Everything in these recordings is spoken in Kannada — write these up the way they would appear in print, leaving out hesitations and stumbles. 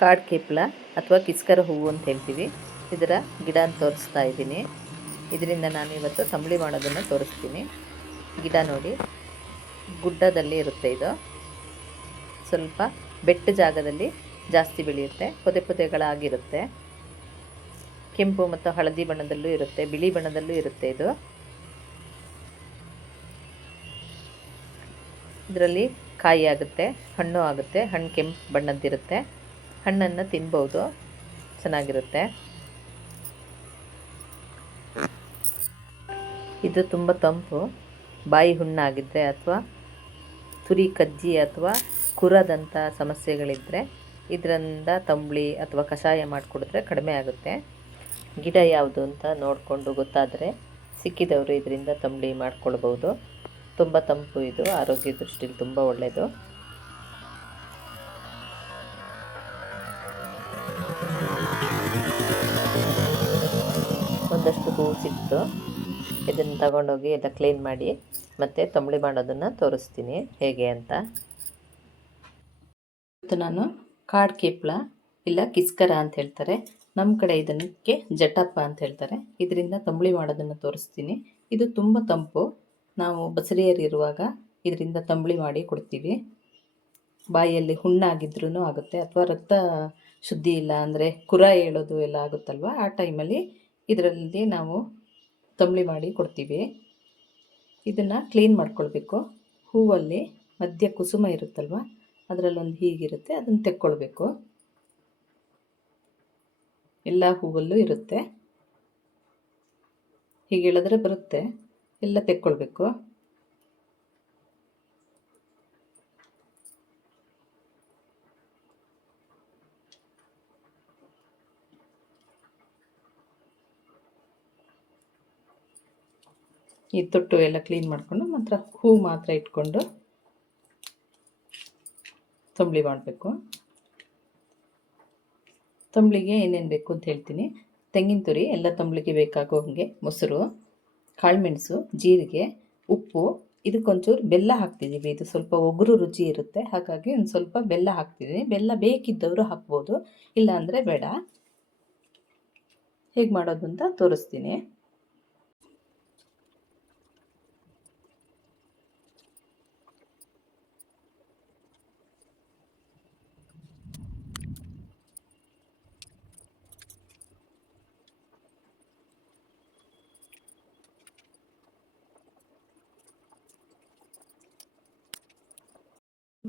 ಕಾಡು ಕೇಪ್ಲ ಅಥವಾ ಕಿಸ್ಕರ ಹೂವು ಅಂತ ಹೇಳ್ತೀವಿ. ಇದರ ಗಿಡನ ತೋರಿಸ್ತಾ ಇದ್ದೀನಿ. ಇದರಿಂದ ನಾನು ಇವತ್ತು ತಂಬಳಿ ಮಾಡೋದನ್ನು ತೋರಿಸ್ತೀನಿ. ಗಿಡ ನೋಡಿ, ಗುಡ್ಡದಲ್ಲಿ ಇರುತ್ತೆ. ಇದು ಸ್ವಲ್ಪ ಬೆಟ್ಟ ಜಾಗದಲ್ಲಿ ಜಾಸ್ತಿ ಬೆಳೆಯುತ್ತೆ. ಪೊದೆ ಪೊದೆಗಳಾಗಿರುತ್ತೆ. ಕೆಂಪು ಮತ್ತು ಹಳದಿ ಬಣ್ಣದಲ್ಲೂ ಇರುತ್ತೆ, ಬಿಳಿ ಬಣ್ಣದಲ್ಲೂ ಇರುತ್ತೆ. ಇದರಲ್ಲಿ ಕಾಯಿ ಆಗುತ್ತೆ, ಹಣ್ಣು ಆಗುತ್ತೆ. ಹಣ್ಣು ಕೆಂಪು ಬಣ್ಣದ್ದಿರುತ್ತೆ. ಹಣ್ಣನ್ನು ತಿನ್ಬೋದು, ಚೆನ್ನಾಗಿರುತ್ತೆ. ಇದು ತುಂಬ ತಂಪು. ಬಾಯಿ ಹುಣ್ಣಾಗಿದ್ದರೆ ಅಥವಾ ತುರಿ ಕಜ್ಜಿ ಅಥವಾ ಕುರದಂಥ ಸಮಸ್ಯೆಗಳಿದ್ದರೆ ಇದರಿಂದ ತಂಬಳಿ ಅಥವಾ ಕಷಾಯ ಮಾಡಿಕೊಡಿದ್ರೆ ಕಡಿಮೆ ಆಗುತ್ತೆ. ಗಿಡ ಯಾವುದು ಅಂತ ನೋಡಿಕೊಂಡು ಗೊತ್ತಾದರೆ ಸಿಕ್ಕಿದವರು ಇದರಿಂದ ತಂಬಳಿ ಮಾಡ್ಕೊಳ್ಬೋದು. ತುಂಬ ತಂಪು, ಇದು ಆರೋಗ್ಯ ದೃಷ್ಟಿಯಲ್ಲಿ ತುಂಬ ಒಳ್ಳೆಯದು. ಒಂದಷ್ಟು ಹೂವು ಸಿಕ್ತು. ಇದನ್ನು ತಗೊಂಡೋಗಿ ಎಲ್ಲ ಕ್ಲೀನ್ ಮಾಡಿ ಮತ್ತು ತಂಬಳಿ ಮಾಡೋದನ್ನು ತೋರಿಸ್ತೀನಿ ಹೇಗೆ ಅಂತ. ಇವತ್ತು ನಾನು ಕಾಡು ಕೇಪ್ಲ ಇಲ್ಲ ಕಿಸ್ಕರ ಅಂತ ಹೇಳ್ತಾರೆ, ನಮ್ಮ ಕಡೆ ಇದಕ್ಕೆ ಜಟಪ್ಪ ಅಂತ ಹೇಳ್ತಾರೆ. ಇದರಿಂದ ತಂಬಳಿ ಮಾಡೋದನ್ನು ತೋರಿಸ್ತೀನಿ. ಇದು ತುಂಬ ತಂಪು. ನಾವು ಬಸರಿಯರಿರುವಾಗ ಇದರಿಂದ ತಂಬಳಿ ಮಾಡಿ ಕೊಡ್ತೀವಿ. ಬಾಯಿಯಲ್ಲಿ ಹುಣ್ಣಾಗಿದ್ರೂ ಆಗುತ್ತೆ, ಅಥವಾ ರಕ್ತ ಶುದ್ಧಿ ಇಲ್ಲ ಅಂದರೆ ಕುರ ಏಳೋದು ಎಲ್ಲ ಆಗುತ್ತಲ್ವ, ಆ ಟೈಮಲ್ಲಿ ಇದರಲ್ಲಿ ನಾವು ತಂಬಳಿ ಮಾಡಿ ಕೊಡ್ತೀವಿ. ಇದನ್ನು ಕ್ಲೀನ್ ಮಾಡ್ಕೊಳ್ಬೇಕು. ಹೂವಲ್ಲಿ ಮಧ್ಯ ಕುಸುಮ ಇರುತ್ತಲ್ವ, ಅದರಲ್ಲೊಂದು ಹೀಗಿರುತ್ತೆ, ಅದನ್ನು ತೆಕ್ಕೊಳ್ಬೇಕು. ಎಲ್ಲ ಹೂವಲ್ಲೂ ಇರುತ್ತೆ. ಹೀಗೆ ಹೇಳಿದ್ರೆ ಬರುತ್ತೆ, ಎಲ್ಲ ತೆಕ್ಕೊಳ್ಬೇಕು. ಈ ತೊಟ್ಟು ಎಲ್ಲ ಕ್ಲೀನ್ ಮಾಡಿಕೊಂಡು ಮಾತ್ರ ಹೂ ಮಾತ್ರ ಇಟ್ಕೊಂಡು ತಂಬಳಿ ಮಾಡಬೇಕು. ತಂಬಳಿಗೆ ಏನೇನು ಬೇಕು ಅಂತ ಹೇಳ್ತೀನಿ. ತೆಂಗಿನ ತುರಿ ಎಲ್ಲ ತಂಬಳಿಗೆ ಬೇಕಾಗೋ ಹಾಗೆ, ಮೊಸರು, ಕಾಳುಮೆಣಸು, ಜೀರಿಗೆ, ಉಪ್ಪು. ಇದಕ್ಕೊಂಚೂರು ಬೆಲ್ಲ ಹಾಕ್ತಿದ್ದೀವಿ. ಇದು ಸ್ವಲ್ಪ ಒಗರು ರುಚಿ ಇರುತ್ತೆ, ಹಾಗಾಗಿ ಒಂದು ಸ್ವಲ್ಪ ಬೆಲ್ಲ ಹಾಕ್ತಿದ್ದೀನಿ. ಬೆಲ್ಲ ಬೇಕಿದ್ದವರು ಹಾಕ್ಬೋದು, ಇಲ್ಲ ಅಂದರೆ ಬೇಡ. ಹೇಗೆ ಮಾಡೋದು ಅಂತ ತೋರಿಸ್ತೀನಿ.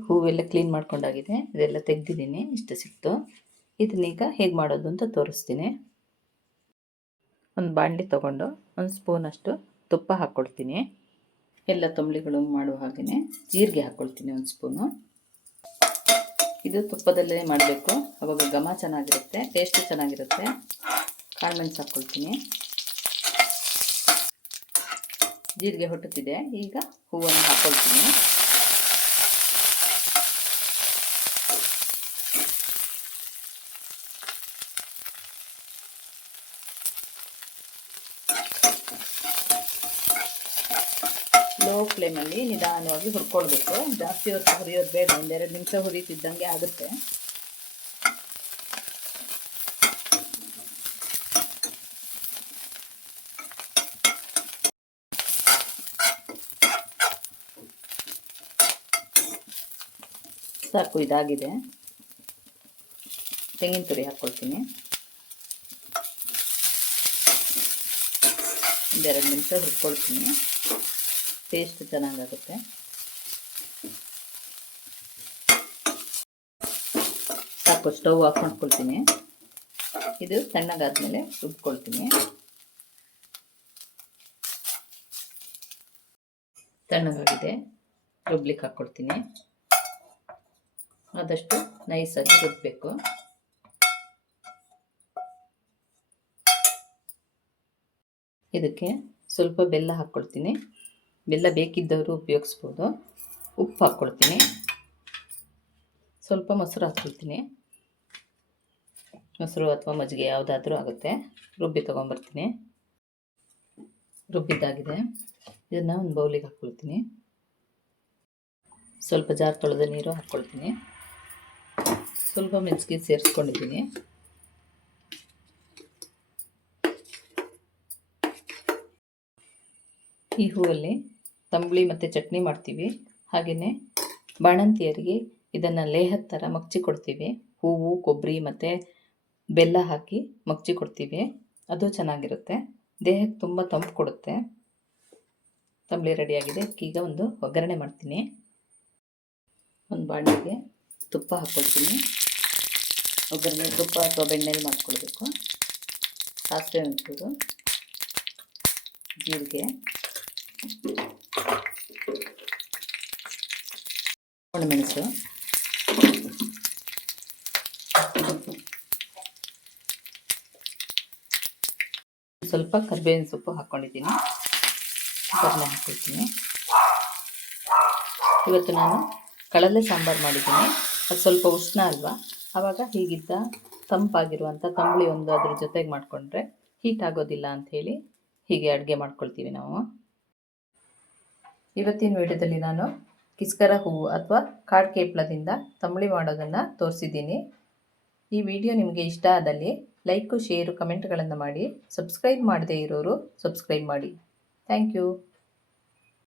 ಹೂವೆಲ್ಲ ಕ್ಲೀನ್ ಮಾಡ್ಕೊಂಡಾಗಿದೆ. ಇದೆಲ್ಲ ತೆಗೆದಿದ್ದೀನಿ, ಇಷ್ಟು ಸಿಕ್ತು. ಇದನ್ನೀಗ ಹೇಗೆ ಮಾಡೋದು ಅಂತ ತೋರಿಸ್ತೀನಿ. ಒಂದು ಬಾಣಲಿ ತೊಗೊಂಡು ಒಂದು ಸ್ಪೂನಷ್ಟು ತುಪ್ಪ ಹಾಕ್ಕೊಳ್ತೀನಿ. ಎಲ್ಲ ತಂಬಳಿಗಳು ಮಾಡುವ ಹಾಗೆಯೇ ಜೀರಿಗೆ ಹಾಕ್ಕೊಳ್ತೀನಿ ಒಂದು ಸ್ಪೂನು. ಇದು ತುಪ್ಪದಲ್ಲೇ ಮಾಡಬೇಕು, ಅವಾಗ ಘಮ ಚೆನ್ನಾಗಿರುತ್ತೆ, ಟೇಸ್ಟು ಚೆನ್ನಾಗಿರುತ್ತೆ. ಕಾಳುಮೆಣಸು ಹಾಕ್ಕೊಳ್ತೀನಿ. ಜೀರಿಗೆ ಹೊಟ್ಟುತ್ತಿದೆ, ಈಗ ಹೂವನ್ನು ಹಾಕ್ಕೊಳ್ತೀನಿ. ಲೋ ಫ್ಲೇಮಲ್ಲಿ ನಿಧಾನವಾಗಿ ಹುರ್ಕೊಳ್ಬೇಕು. ಜಾಸ್ತಿ ಹೊತ್ತು ಹುರಿಯೋದು ಬೇಡ, ಒಂದೆರಡು ನಿಮಿಷ ಹುರಿತಿದ್ದಂಗೆ ಆಗುತ್ತೆ. ಸಾಕು, ಇದಾಗಿದೆ. ತೆಂಗಿನ ತುರಿ ಹಾಕ್ಕೊಳ್ತೀನಿ. ಒಂದೆರಡು ನಿಮಿಷ ಹುರ್ಕೊಳ್ತೀನಿ, ಟೇಸ್ಟ್ ಚೆನ್ನಾಗಾಗುತ್ತೆ. ಸಾಕು, ಸ್ಟವ್ ಆಫ್ ಮಾಡ್ಕೊಳ್ತೀನಿ. ಇದು ತಣ್ಣಗಾದ್ಮೇಲೆ ರುಬ್ಕೊಳ್ತೀನಿ. ತಣ್ಣಗಾಗಿದೆ, ರುಬ್ಲಿಕ್ಕೆ ಹಾಕ್ಕೊಳ್ತೀನಿ. ಆದಷ್ಟು ನೈಸಾಗಿ ರುಬ್ಬಬೇಕು. ಇದಕ್ಕೆ ಸ್ವಲ್ಪ ಬೆಲ್ಲ ಹಾಕ್ಕೊಳ್ತೀನಿ. ಬೆಲ್ಲ ಬೇಕಿದ್ದವರು ಉಪಯೋಗಿಸ್ಬೋದು. ಉಪ್ಪು ಹಾಕ್ಕೊಳ್ತೀನಿ. ಸ್ವಲ್ಪ ಮೊಸರು ಹಾಕ್ಕೊಳ್ತೀನಿ. ಮೊಸರು ಅಥವಾ ಮಜ್ಜಿಗೆ ಯಾವುದಾದ್ರೂ ಆಗುತ್ತೆ. ರುಬ್ಬಿ ತೊಗೊಂಬರ್ತೀನಿ. ರುಬ್ಬಿದ್ದಾಗಿದೆ. ಇದನ್ನು ಒಂದು ಬೌಲಿಗೆ ಹಾಕ್ಕೊಳ್ತೀನಿ. ಸ್ವಲ್ಪ ಜಾರ್ ತೊಳೆದ ನೀರು ಹಾಕ್ಕೊಳ್ತೀನಿ. ಸ್ವಲ್ಪ ಮೆಣಸಿಗೆ ಸೇರಿಸ್ಕೊಂಡಿದ್ದೀನಿ. ಈ ಹೂವಲ್ಲಿ ತಂಬುಳಿ ಮತ್ತು ಚಟ್ನಿ ಮಾಡ್ತೀವಿ. ಹಾಗೆಯೇ ಬಾಣಂತಿಯರಿಗೆ ಇದನ್ನು ಲೇಹದ ಥರ ಮಗ್ಚಿ ಕೊಡ್ತೀವಿ. ಹೂವು, ಕೊಬ್ಬರಿ ಮತ್ತು ಬೆಲ್ಲ ಹಾಕಿ ಮಗ್ಚಿ ಕೊಡ್ತೀವಿ. ಅದು ಚೆನ್ನಾಗಿರುತ್ತೆ, ದೇಹಕ್ಕೆ ತುಂಬ ತಂಪು ಕೊಡುತ್ತೆ. ತಂಬುಳಿ ರೆಡಿಯಾಗಿದೆ. ಈಗ ಒಂದು ಒಗ್ಗರಣೆ ಮಾಡ್ತೀನಿ. ಒಂದು ಬಾಣಲೆಗೆ ತುಪ್ಪ ಹಾಕ್ಕೊಳ್ತೀನಿ. ಒಗ್ಗರಣೆ ತುಪ್ಪ ಅಥವಾ ಬೆಣ್ಣೆಲಿ ಮಾಡ್ಕೊಳ್ಬೇಕು. ಸಾಸಿವೆ ಒಂಚೂರು, ಜೀರಿಗೆ, ಒಣಮೆಣಸು, ಸ್ವಲ್ಪ ಕರಿಬೇವಿನ ಸೊಪ್ಪು ಹಾಕ್ಕೊಂಡಿದ್ದೀನಿ. ಒಗ್ಗರಣೆ ಹಾಕ್ಕೊಳ್ತೀನಿ. ಇವತ್ತು ನಾನು ಕಳಲೆ ಸಾಂಬಾರು ಮಾಡಿದ್ದೀನಿ. ಅದು ಸ್ವಲ್ಪ ಉಷ್ಣ ಅಲ್ವಾ, ಆವಾಗ ಹೀಗಿದ್ದ ತಂಪಾಗಿರುವಂಥ ತಂಬುಳಿ ಒಂದು ಅದ್ರ ಜೊತೆಗೆ ಮಾಡಿಕೊಂಡ್ರೆ ಹೀಟ್ ಆಗೋದಿಲ್ಲ ಅಂಥೇಳಿ ಹೀಗೆ ಅಡುಗೆ ಮಾಡ್ಕೊಳ್ತೀವಿ ನಾವು. ಇವತ್ತಿನ ವಿಡಿಯೋದಲ್ಲಿ ನಾನು ಕಿಸ್ಕರ ಹೂವು ಅಥವಾ ಕಾಡು ಕೇಪ್ಲದಿಂದ ತಂಬುಳಿ ಮಾಡೋದನ್ನು ತೋರಿಸಿದ್ದೀನಿ. ಈ ವಿಡಿಯೋ ನಿಮಗೆ ಇಷ್ಟ ಆದಲ್ಲಿ ಲೈಕು, ಶೇರು, ಕಮೆಂಟ್ಗಳನ್ನು ಮಾಡಿ. ಸಬ್ಸ್ಕ್ರೈಬ್ ಮಾಡದೇ ಇರೋರು ಸಬ್ಸ್ಕ್ರೈಬ್ ಮಾಡಿ. Thank you.